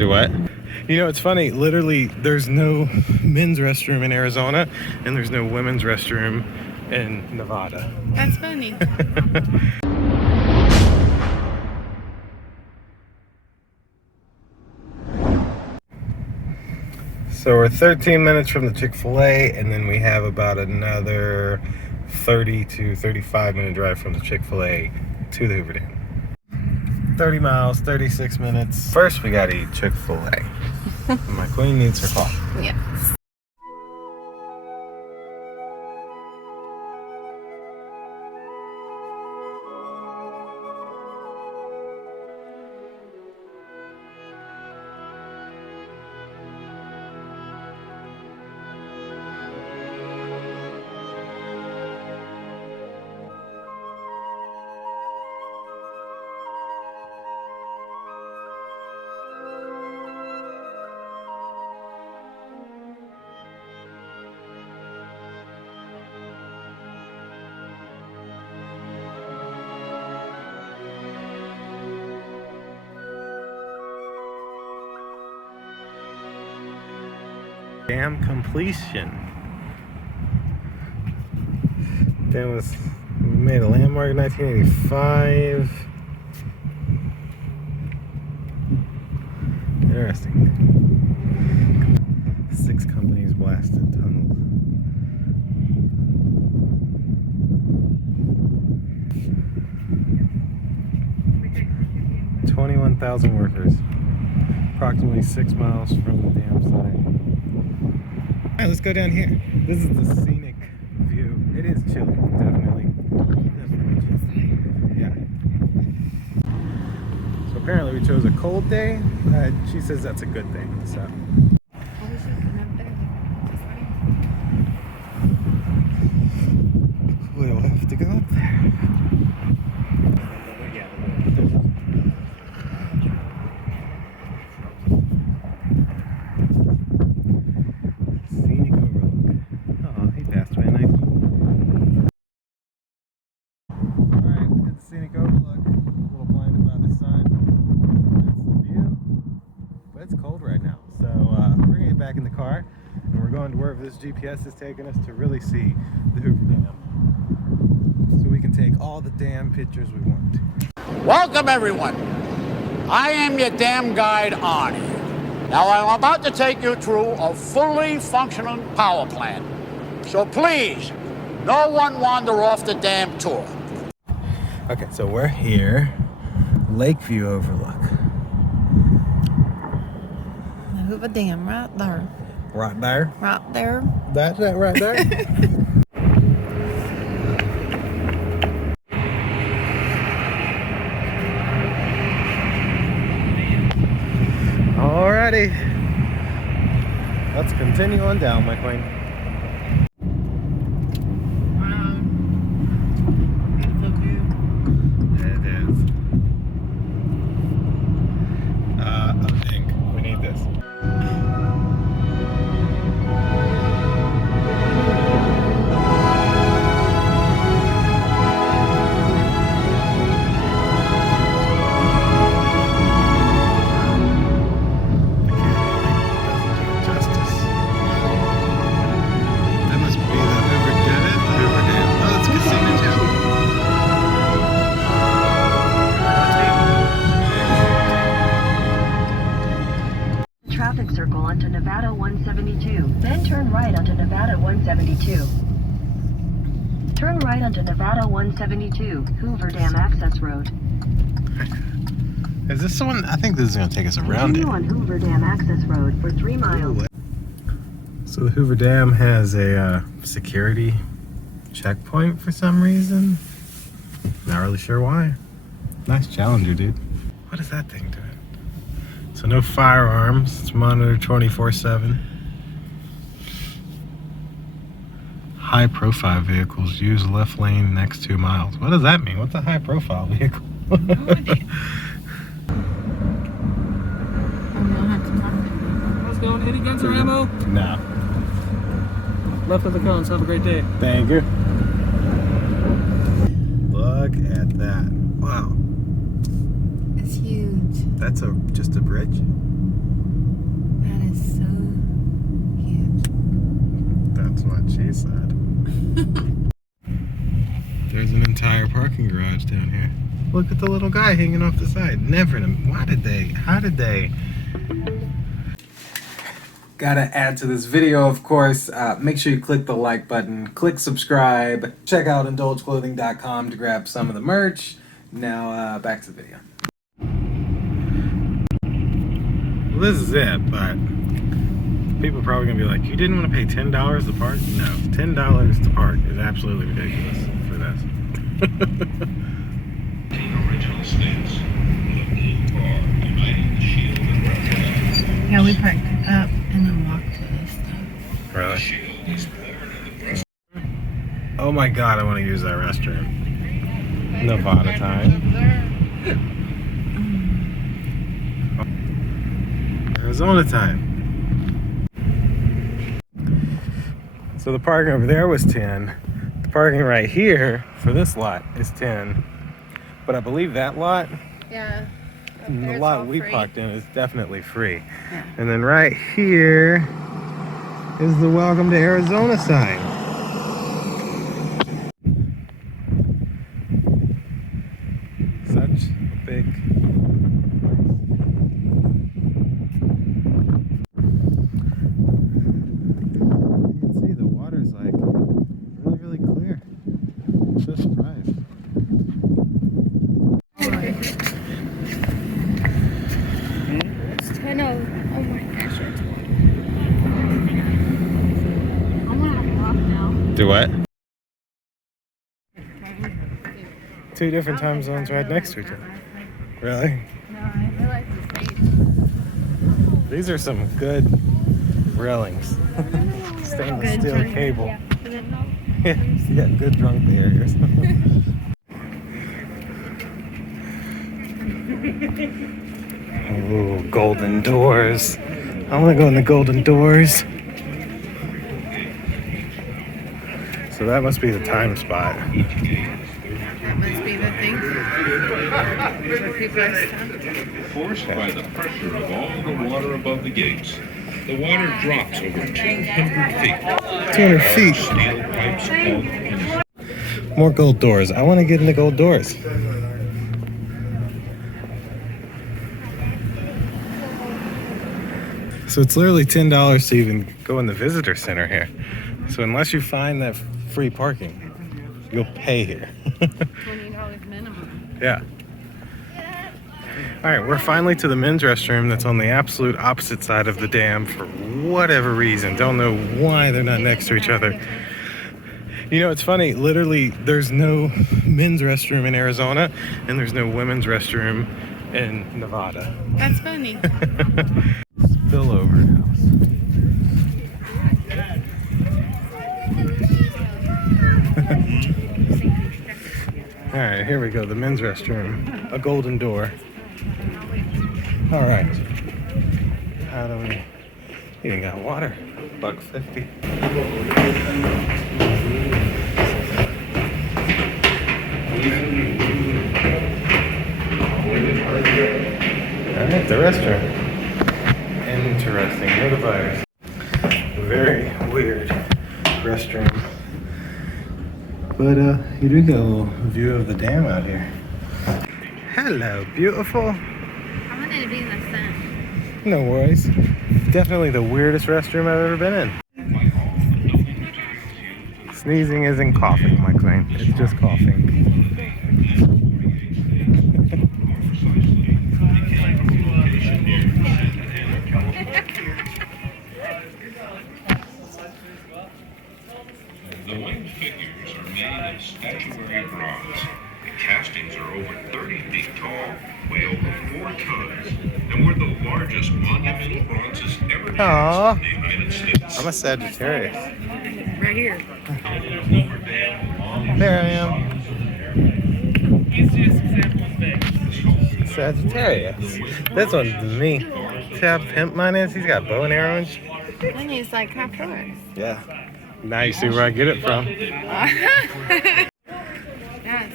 Do what? You know, it's funny. Literally, there's no men's restroom in Arizona, and there's no women's restroom in Nevada. That's funny. So we're 13 minutes from the Chick-fil-A, and then we have about another 30 to 35 minute drive from the Chick-fil-A to the Hoover Dam. 30 miles, 36 minutes. First, we gotta eat Chick-fil-A. My queen needs her coffee. Yeah. Dam completion. Dam was made a landmark in 1985. Interesting. 6 companies blasted tunnels. $21,000 workers. Approximately 6 miles from the dam site. Alright, let's go down here. This is the scenic view. It is chilly, definitely. Definitely chilly. Yeah. So apparently we chose a cold day. She says that's a good thing, so. We'll have to go up there. Scenic overlook. A little blinded by the sun. That's the view. But it's cold right now. So we're gonna get back in the car and we're going to wherever this GPS is taking us to really see the Hoover Dam. So we can take all the dam pictures we want. Welcome everyone. I am your dam guide, Arnie. Now I'm about to take you through a fully functional power plant. So please, no one wander off the dam tour. Okay, so we're here, Lakeview Overlook. The Hoover Dam right there. Right there? Right there. That's that right there? Alrighty. Let's continue on down, my queen. Traffic circle onto Nevada 172. Then turn right onto Nevada 172. Turn right onto Nevada 172, Hoover Dam Access Road. Is this the one? I think this is going to take us around it. Continue on Hoover Dam Access Road for 3 miles. So the Hoover Dam has a security checkpoint for some reason. Not really sure why. Nice Challenger, dude. What is that thing doing? So no firearms. It's monitored 24/7. High profile vehicles use left lane next 2 miles. What does that mean? What's a high profile vehicle? How's it going? Any guns or ammo? No. Left of the cones. Have a great day. Thank you. Look at that. Wow. It's huge. That's just a bridge? He's sad. There's an entire parking garage down here. Look at the little guy hanging off the side. Never. Why did they? How did they? Gotta add to this video, of course. Make sure you click the like button, click subscribe, check out indulgeclothing.com to grab some of the merch. Now, back to the video. This is it, but people are probably gonna be like, you didn't want to pay $10 to park? No, $10 to park is absolutely ridiculous for this. Original stance. The blue car uniting the shield and reference. Yeah, we parked up and then walked to this stuff. Really? Shield is born in the press. Oh my god, I want to use that restroom. Nevada time. Arizona time. So the parking over there was 10. The parking right here for this lot is 10. But I believe that lot, Yeah. and the lot we parked in, is definitely free. Yeah. And then right here is the welcome to Arizona sign. Such a big You can see the water's like really, really clear. I'm so surprised. I know. Oh my gosh. I'm gonna walk now. Do what? 2 different time zones right next to each other. Really? No, I realize the same. These are some good railings. Stainless Good steel drink. cable. Yeah. Yeah, yeah, good drunk behaviors. Ooh, golden doors. I want to go in the golden doors. So that must be the time spot. That must be the thing. Where people are stuck. Forced by the pressure of all the water above the gates, the water drops over 200 feet. 200 feet. Steel pipes all in. More gold doors. I want to get in the gold doors. So it's literally $10 to even go in the visitor center here. So unless you find that free parking, you'll pay here. $20 minimum. Yeah. All right, we're finally to the men's restroom that's on the absolute opposite side of the dam for whatever reason. Don't know why they're not next to each other. You know, it's funny, literally, there's no men's restroom in Arizona and there's no women's restroom in Nevada. That's funny. Spillover house. All right, here we go, the men's restroom. A golden door. All right. How do we... You ain't got water. $1.50. All right, the restroom. Interesting. What about very weird restroom. But you do get a little view of the dam out here. Hello, beautiful. I wanted to be in the sun. No worries. Definitely the weirdest restroom I've ever been in. Sneezing isn't coughing, my queen. It's just coughing. The winged figures are made of statuary bronze. The castings are over 30 feet tall, weigh over 4 tons, and were the largest monumental bronzes ever Aww. cast in the United States. I'm a Sagittarius. Right here. Hoover Dam, There I am. Easiest example of things. Sagittarius. This one's me. See how pimp mine is? He's got bow and arrow and shit. And he's like half horse. Yeah. Now you see where I get it from. Yeah,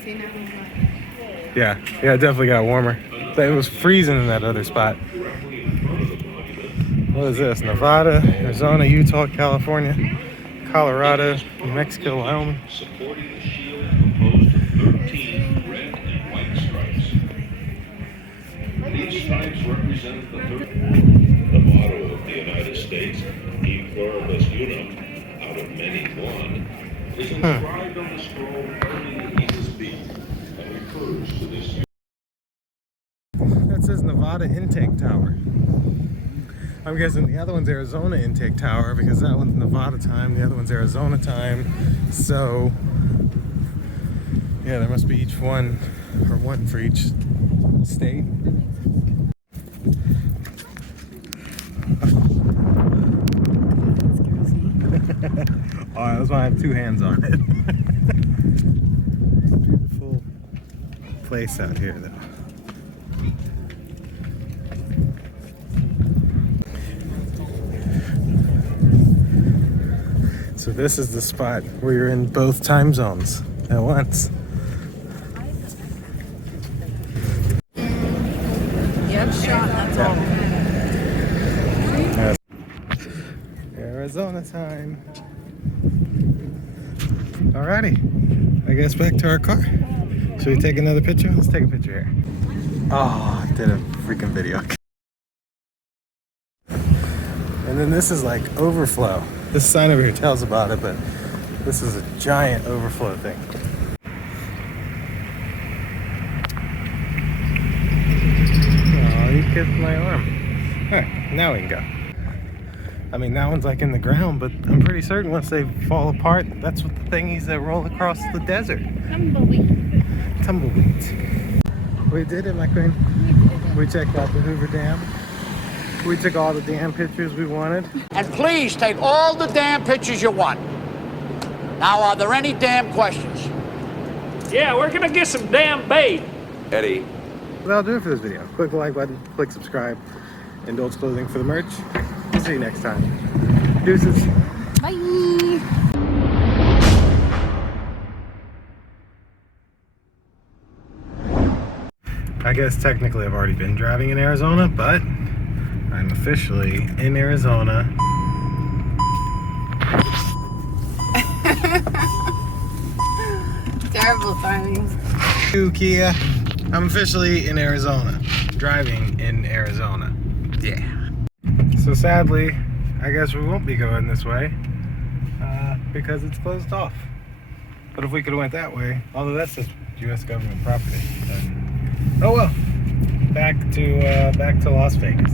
see now he's like. Yeah, it definitely got warmer. It was freezing in that other spot. What is this? Nevada, Arizona, Utah, California, Colorado, New Mexico, Wyoming. Supporting the shield composed of 13 red and white stripes. These stripes represent the motto of the United States, E pluribus unum, out of many one, is inscribed on the scroll bearing the eagle's beak and refers to this. That says Nevada Intake Tower. I'm guessing the other one's Arizona Intake Tower because that one's Nevada time, the other one's Arizona time. So, yeah, there must be each one, or one for each state. Oh, that's why I have two hands on it. Beautiful place out here, though. So this is the spot where you're in both time zones at once. Yep, shot. That's all. Arizona time. Alrighty, I guess back to our car. Should we take another picture? Let's take a picture here. Oh, I did a freaking video. And then this is like overflow. This sign over here tells about it, but this is a giant overflow thing. Oh, you kissed my arm. Alright, now we can go. I mean, that one's like in the ground, but I'm pretty certain once they fall apart, that's what the thingies that roll across the desert. Tumbleweeds. We did it, my queen. We checked out the Hoover Dam. We took all the damn pictures we wanted. And please take all the damn pictures you want. Now, are there any damn questions? Yeah, we're gonna get some damn bait. Eddie. Well, that'll do it for this video. Click the like button, click subscribe, indulge clothing for the merch. We'll see you next time. Deuces. Bye. I guess technically I've already been driving in Arizona, but I'm officially in Arizona. Terrible timing. Kia. I'm officially in Arizona. Driving in Arizona. Yeah. So sadly, I guess we won't be going this way because it's closed off. But if we could have went that way, although that's just U.S. government property. But, oh well. Back to Las Vegas.